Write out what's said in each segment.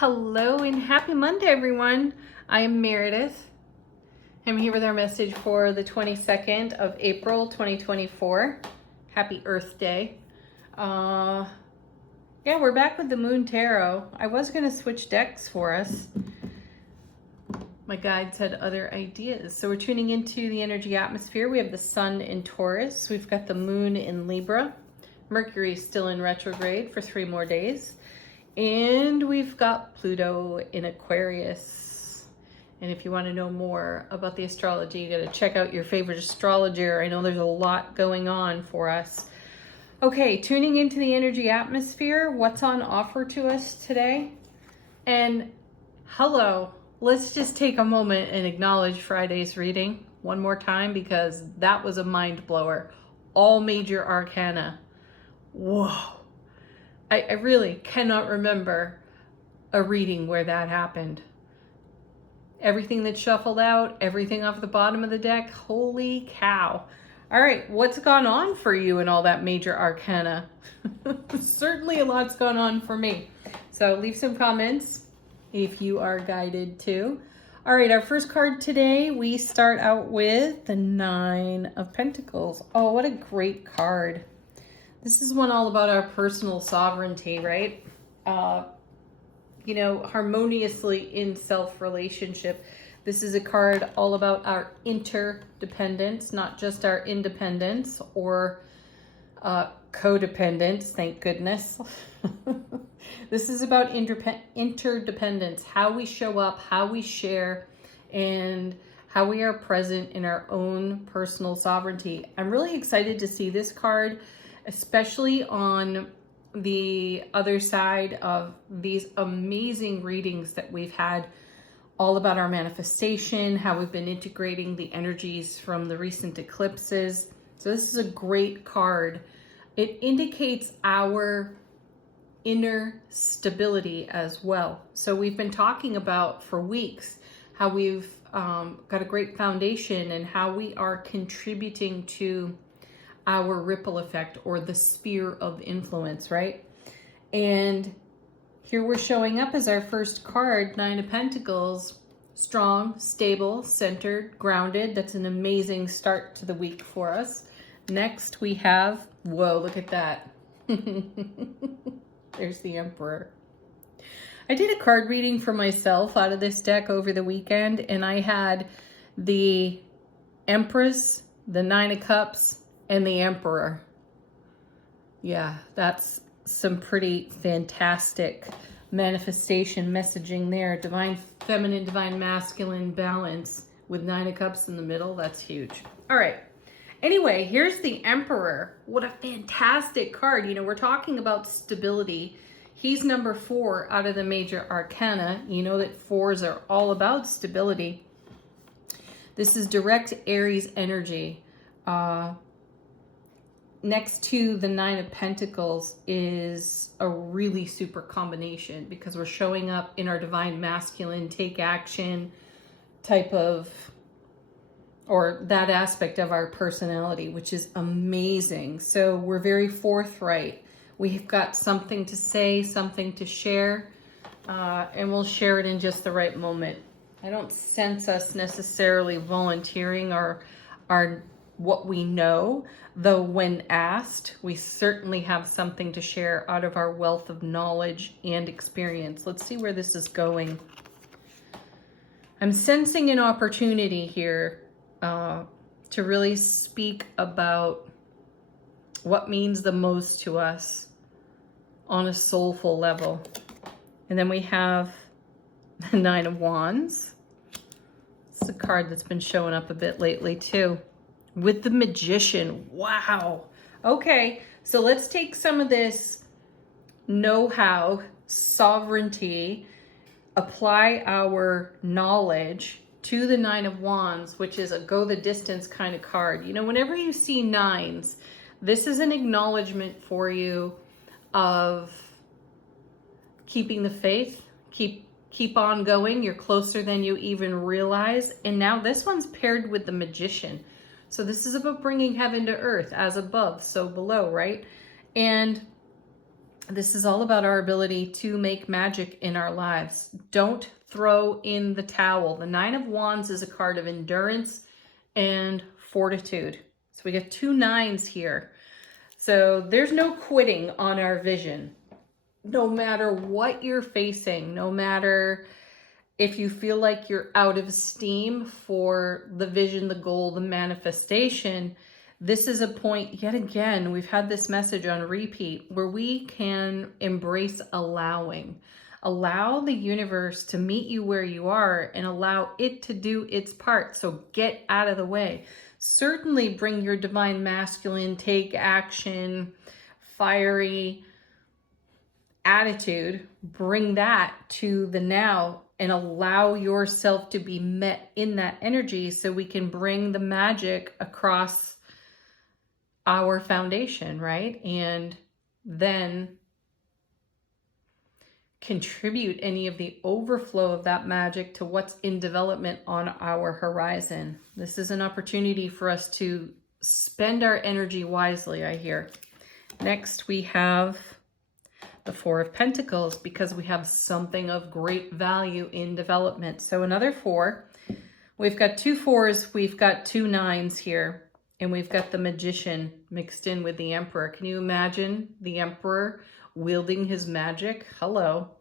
Hello and happy Monday, everyone. I am Meredith. I'm here with our message for the 22nd of April, 2024. Happy Earth Day. Yeah, we're back with the Moon Tarot. I was going to switch decks for us. My guides had other ideas. So we're tuning into the energy atmosphere. We have the Sun in Taurus. We've got the Moon in Libra. Mercury is still in retrograde for 3 more days. And we've got Pluto in Aquarius. And if you want to know more about the astrology, you got to check out your favorite astrologer. I know there's a lot going on for us. Okay, tuning into the energy atmosphere. What's on offer to us today? And hello, let's just take a moment and acknowledge Friday's reading one more time because that was a mind blower. All major arcana. Whoa. I really cannot remember a reading where that happened. Everything that shuffled out, everything off the bottom of the deck, holy cow. All right, what's gone on for you in all that major arcana? Certainly a lot's gone on for me. So leave some comments if you are guided to. All right, our first card today, we start out with the 9 of Pentacles. Oh, what a great card. This is one all about our personal sovereignty, right? Harmoniously in self-relationship. This is a card all about our interdependence, not just our independence or codependence, thank goodness. This is about interdependence, how we show up, how we share, and how we are present in our own personal sovereignty. I'm really excited to see this card, especially on the other side of these amazing readings that we've had all about our manifestation, how we've been integrating the energies from the recent eclipses. So this is a great card. It indicates our inner stability as well. So we've been talking about for weeks how we've got a great foundation and how we are contributing to our ripple effect or the sphere of influence, right? And here we're showing up as our first card, 9 of Pentacles, strong, stable, centered, grounded. That's an amazing start to the week for us. Next we have, whoa, look at that. There's the Emperor. I did a card reading for myself out of this deck over the weekend, and I had the Empress, the 9 of Cups, and the Emperor. Yeah, that's some pretty fantastic manifestation messaging there. Divine feminine, divine masculine balance with 9 of Cups in the middle. That's huge. All right. Anyway, here's the Emperor. What a fantastic card. You know, we're talking about stability. He's number 4 out of the major arcana. You know that 4s are all about stability. This is direct Aries energy. Next to the 9 of Pentacles is a really super combination because we're showing up in our divine masculine, take action type of, or that aspect of our personality, which is amazing. So we're very forthright. We've got something to say, something to share, and we'll share it in just the right moment. I don't sense us necessarily volunteering our what we know, though when asked, we certainly have something to share out of our wealth of knowledge and experience. Let's see where this is going. I'm sensing an opportunity here to really speak about what means the most to us on a soulful level. And then we have the 9 of Wands. It's a card that's been showing up a bit lately too. With the Magician. Wow. Okay, so let's take some of this know-how, sovereignty, apply our knowledge to the 9 of Wands, which is a go the distance kind of card. You know, whenever you see 9s, this is an acknowledgement for you of keeping the faith, keep on going. You're closer than you even realize. And now this one's paired with the Magician. So this is about bringing heaven to earth, as above, so below, right? And This is all about our ability to make magic in our lives. Don't throw in the towel. The Nine of Wands is a card of endurance and fortitude. So we get 2 nines here. So there's no quitting on our vision. No matter what you're facing, no matter if you feel like you're out of steam for the vision, the goal, the manifestation, this is a point, yet again, we've had this message on repeat, where we can embrace allowing. Allow the universe to meet you where you are and allow it to do its part. So get out of the way. Certainly bring your divine masculine, take action, fiery attitude. Bring that to the now and allow yourself to be met in that energy so we can bring the magic across our foundation, right? And then contribute any of the overflow of that magic to what's in development on our horizon. This is an opportunity for us to spend our energy wisely, I hear. Next, we have the Four of Pentacles, because we have something of great value in development. So another 4. We've got 2 4s, we've got 2 9s here. And we've got the Magician mixed in with the Emperor. Can you imagine the Emperor wielding his magic? Hello.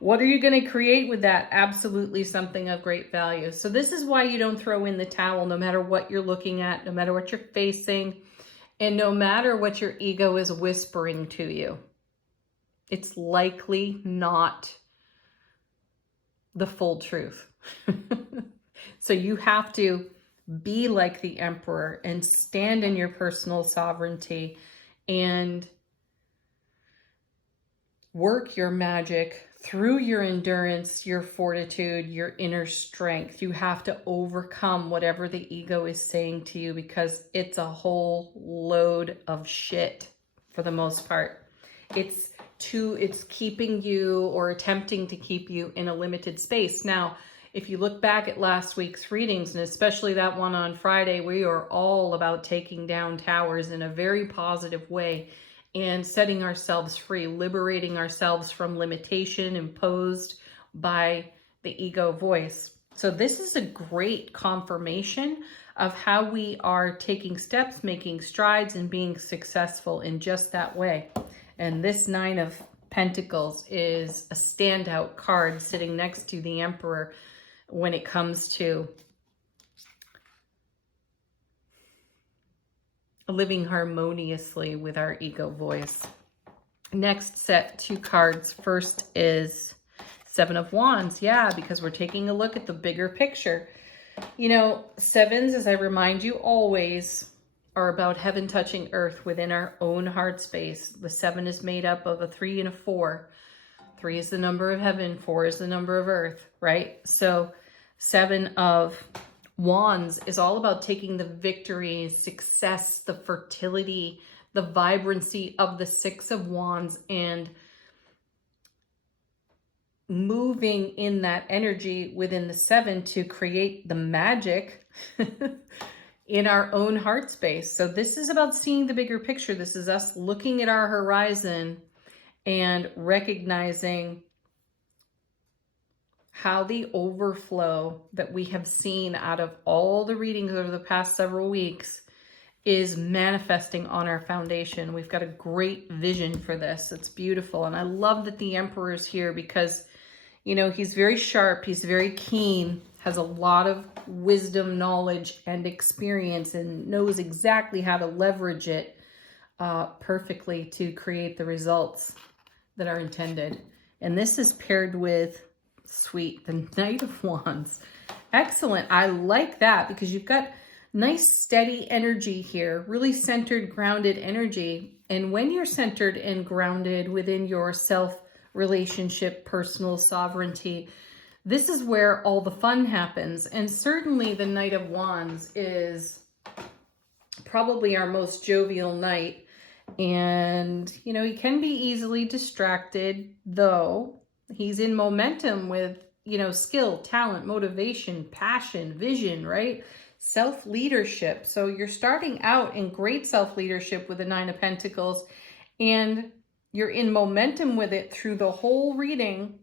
What are you going to create with that? Absolutely something of great value. So this is why you don't throw in the towel, no matter what you're looking at, no matter what you're facing, and no matter what your ego is whispering to you. It's likely not the full truth. So you have to be like the Emperor and stand in your personal sovereignty and work your magic through your endurance, your fortitude, your inner strength. You have to overcome whatever the ego is saying to you, because it's a whole load of shit for the most part. It's keeping you, or attempting to keep you, in a limited space. Now, if you look back at last week's readings, and especially that one on Friday, we are all about taking down towers in a very positive way and setting ourselves free, liberating ourselves from limitation imposed by the ego voice. So this is a great confirmation of how we are taking steps, making strides, and being successful in just that way. And this 9 of Pentacles is a standout card sitting next to the Emperor when it comes to living harmoniously with our ego voice. Next set 2 cards. First is 7 of Wands. Yeah, because we're taking a look at the bigger picture. You know, 7s, as I remind you always, are about heaven touching earth within our own heart space. The 7 is made up of a 3 and a 4. 3 is the number of heaven, 4 is the number of earth, right? So 7 of Wands is all about taking the victory, success, the fertility, the vibrancy of the 6 of Wands, and moving in that energy within the 7 to create the magic in our own heart space. So this is about seeing the bigger picture. This is us looking at our horizon and recognizing how the overflow that we have seen out of all the readings over the past several weeks is manifesting on our foundation. We've got a great vision for this. It's beautiful. And I love that the Emperor is here because, you know, he's very sharp, he's very keen, has a lot of wisdom, knowledge, and experience, and knows exactly how to leverage it perfectly to create the results that are intended. And this is paired with the Knight of Wands. Excellent. I like that because you've got nice steady energy here, really centered, grounded energy. And when you're centered and grounded within your self relationship, personal sovereignty, this is where all the fun happens. And certainly the Knight of Wands is probably our most jovial knight. And, you know, he can be easily distracted, though he's in momentum with, you know, skill, talent, motivation, passion, vision, right? Self-leadership. So you're starting out in great self-leadership with the 9 of Pentacles, And you're in momentum with it through the whole reading,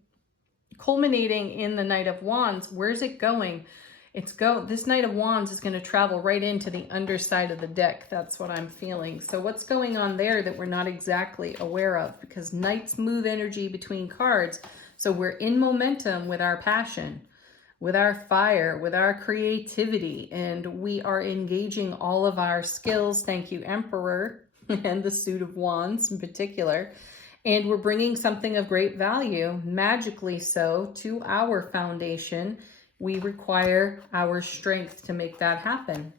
culminating in the Knight of Wands. Where's it going? This Knight of Wands is going to travel right into the underside of the deck. That's what I'm feeling. So what's going on there that we're not exactly aware of? Because Knights move energy between cards. So we're in momentum with our passion, with our fire, with our creativity, and we are engaging all of our skills. Thank you, Emperor, and the Suit of Wands in particular. And we're bringing something of great value, magically so, to our foundation. We require our strength to make that happen.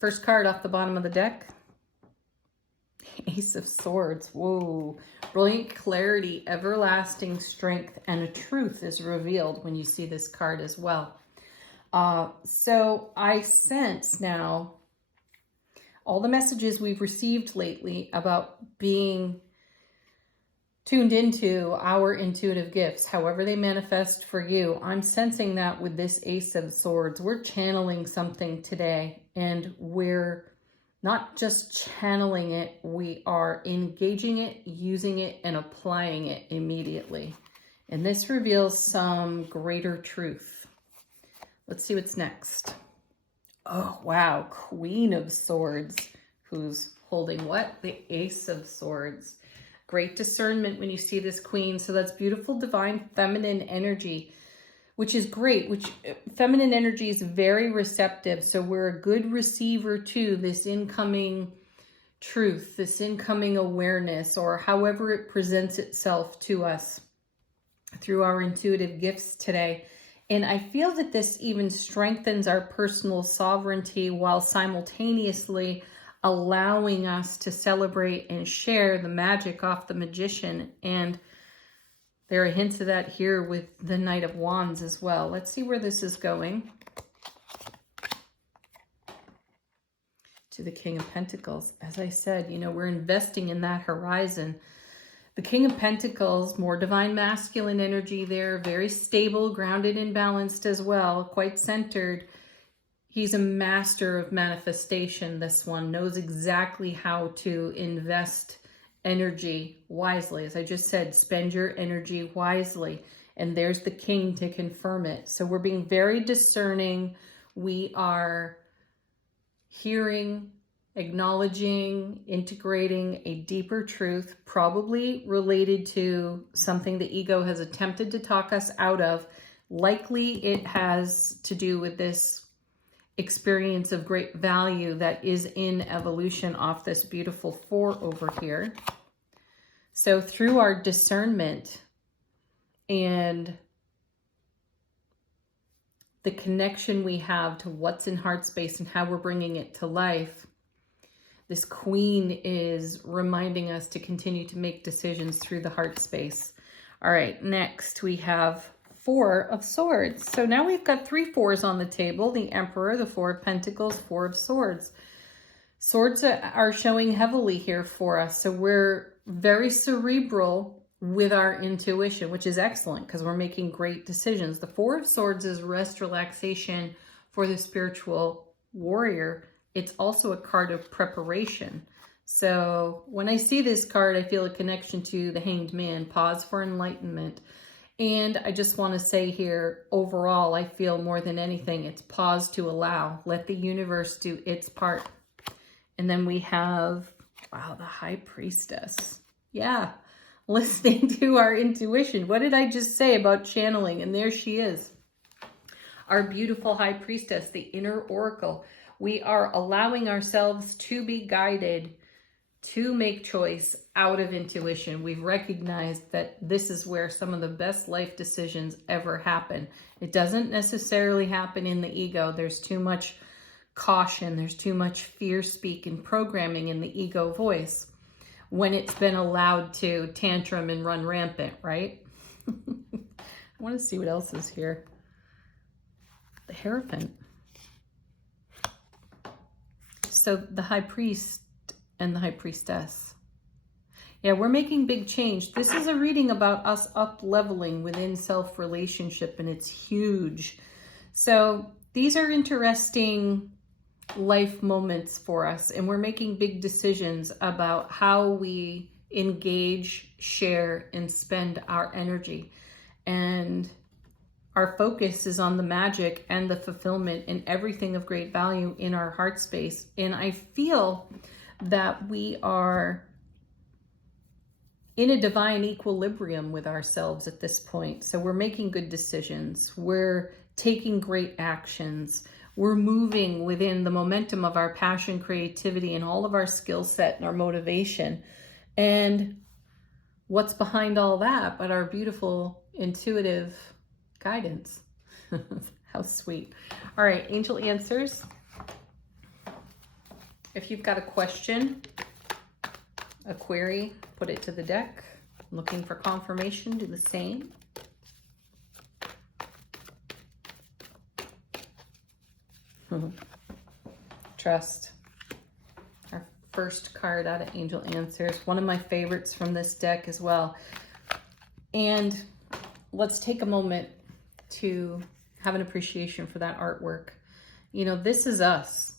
First card off the bottom of the deck. Ace of Swords. Whoa. Brilliant clarity, everlasting strength, and a truth is revealed when you see this card as well. So I sense now all the messages we've received lately about being tuned into our intuitive gifts, however they manifest for you. I'm sensing that with this Ace of Swords. We're channeling something today, and we're not just channeling it, we are engaging it, using it, and applying it immediately. And this reveals some greater truth. Let's see what's next. Oh, wow. Queen of Swords. Who's holding what? The Ace of Swords. Great discernment when you see this queen. So that's beautiful, divine, feminine energy, which is great. Feminine energy is very receptive. So we're a good receiver to this incoming truth, this incoming awareness, or however it presents itself to us through our intuitive gifts today. And I feel that this even strengthens our personal sovereignty while simultaneously allowing us to celebrate and share the magic off the Magician. And there are hints of that here with the Knight of Wands as well. Let's see where this is going. To the King of Pentacles. As I said, we're investing in that horizon. The King of Pentacles, more divine masculine energy there, very stable, grounded, and balanced as well, quite centered. He's a master of manifestation, this one, knows exactly how to invest energy wisely. As I just said, spend your energy wisely. And there's the king to confirm it. So we're being very discerning. We are hearing, acknowledging, integrating a deeper truth, probably related to something the ego has attempted to talk us out of. Likely it has to do with this experience of great value that is in evolution off this beautiful 4 over here. So through our discernment and the connection we have to what's in heart space and how we're bringing it to life, this queen is reminding us to continue to make decisions through the heart space. All right, next we have 4 of Swords. So now we've got 3 4s on the table. The Emperor, the 4 of Pentacles, 4 of Swords. Swords are showing heavily here for us. So we're very cerebral with our intuition, which is excellent because we're making great decisions. The 4 of Swords is rest, relaxation for the spiritual warrior. It's also a card of preparation. So when I see this card, I feel a connection to the Hanged Man, pause for enlightenment. And I just want to say here, overall, I feel more than anything, it's pause to allow. Let the universe do its part. And then we have, wow, the High Priestess. Yeah, listening to our intuition. What did I just say about channeling? And there she is. Our beautiful High Priestess, the inner oracle. We are allowing ourselves to be guided to make choice out of intuition. We've recognized that this is where some of the best life decisions ever happen. It doesn't necessarily happen in the ego. There's too much caution. There's too much fear speak and programming in the ego voice when it's been allowed to tantrum and run rampant, right? I want to see what else is here. The Hierophant. So the High Priest and the High Priestess. Yeah, we're making big change. This is a reading about us up-leveling within self-relationship, and it's huge. So these are interesting life moments for us, and we're making big decisions about how we engage, share, and spend our energy. And our focus is on the magic and the fulfillment and everything of great value in our heart space. And I feel that we are in a divine equilibrium with ourselves at this point. So we're making good decisions. We're taking great actions. We're moving within the momentum of our passion, creativity, and all of our skill set and our motivation. And what's behind all that but our beautiful, intuitive guidance. How sweet. All right, angel answers. If you've got a question, a query, put it to the deck. Looking for confirmation, do the same. Trust. Our first card out of Angel Answers. One of my favorites from this deck as well. And let's take a moment to have an appreciation for that artwork. You know, this is us.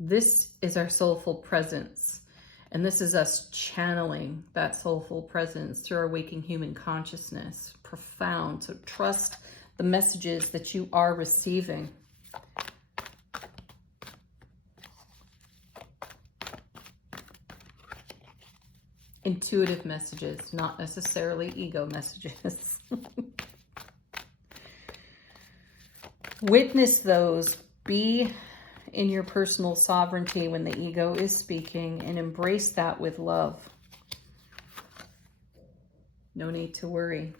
This is our soulful presence. And this is us channeling that soulful presence through our waking human consciousness. Profound. So trust the messages that you are receiving. Intuitive messages, not necessarily ego messages. Witness those. Be in your personal sovereignty when the ego is speaking, and embrace that with love. No need to worry.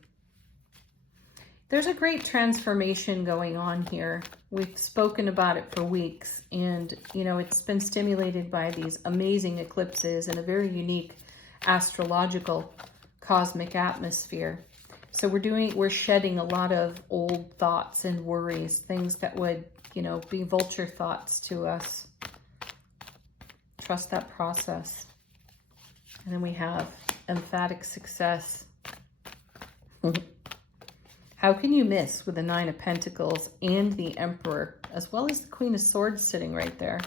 There's a great transformation going on here. We've spoken about it for weeks, and you know, it's been stimulated by these amazing eclipses and a very unique astrological cosmic atmosphere. So we're shedding a lot of old thoughts and worries, things that would, you know, be vulture thoughts to us. Trust that process. And then we have emphatic success. How can you miss with the Nine of Pentacles and the Emperor, as well as the Queen of Swords sitting right there?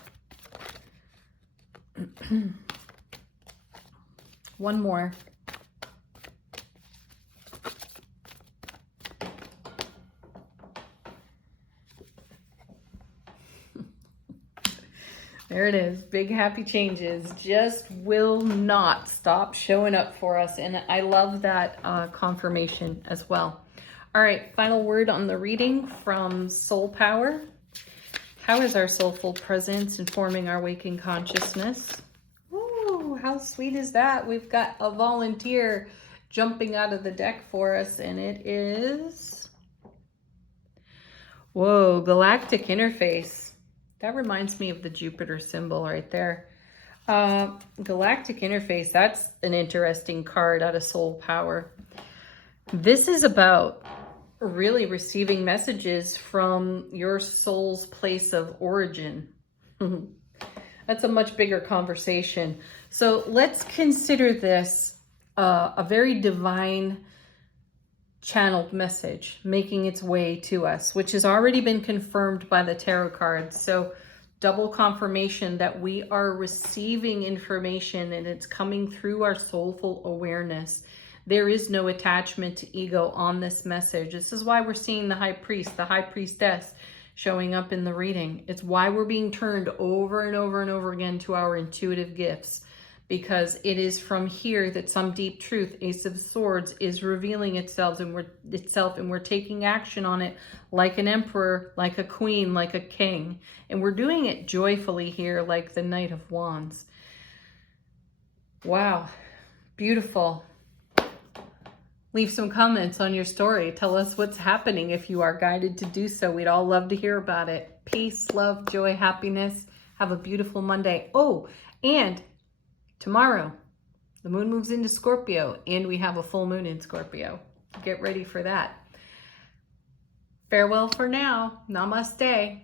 One more. There it is. Big happy changes just will not stop showing up for us. And I love that confirmation as well. All right, final word on the reading from Soul Power. How is our soulful presence informing our waking consciousness? Ooh, how sweet is that? We've got a volunteer jumping out of the deck for us, and it is... Whoa, Galactic Interface. That reminds me of the Jupiter symbol right there. Galactic Interface, that's an interesting card out of Soul Power. This is about really receiving messages from your soul's place of origin. That's a much bigger conversation. So let's consider this a very divine channeled message making its way to us, which has already been confirmed by the tarot cards. So double confirmation that we are receiving information and it's coming through our soulful awareness. There is no attachment to ego on this message. This is why we're seeing the High Priest, the High Priestess showing up in the reading. It's why we're being turned over and over and over again to our intuitive gifts, because it is from here that some deep truth, Ace of Swords, is revealing itself, and we're taking action on it like an emperor, like a queen, like a king. And we're doing it joyfully here, like the Knight of Wands. Wow, beautiful. Leave some comments on your story. Tell us what's happening if you are guided to do so. We'd all love to hear about it. Peace, love, joy, happiness. Have a beautiful Monday. Oh, and tomorrow, the moon moves into Scorpio, and we have a full moon in Scorpio. Get ready for that. Farewell for now. Namaste.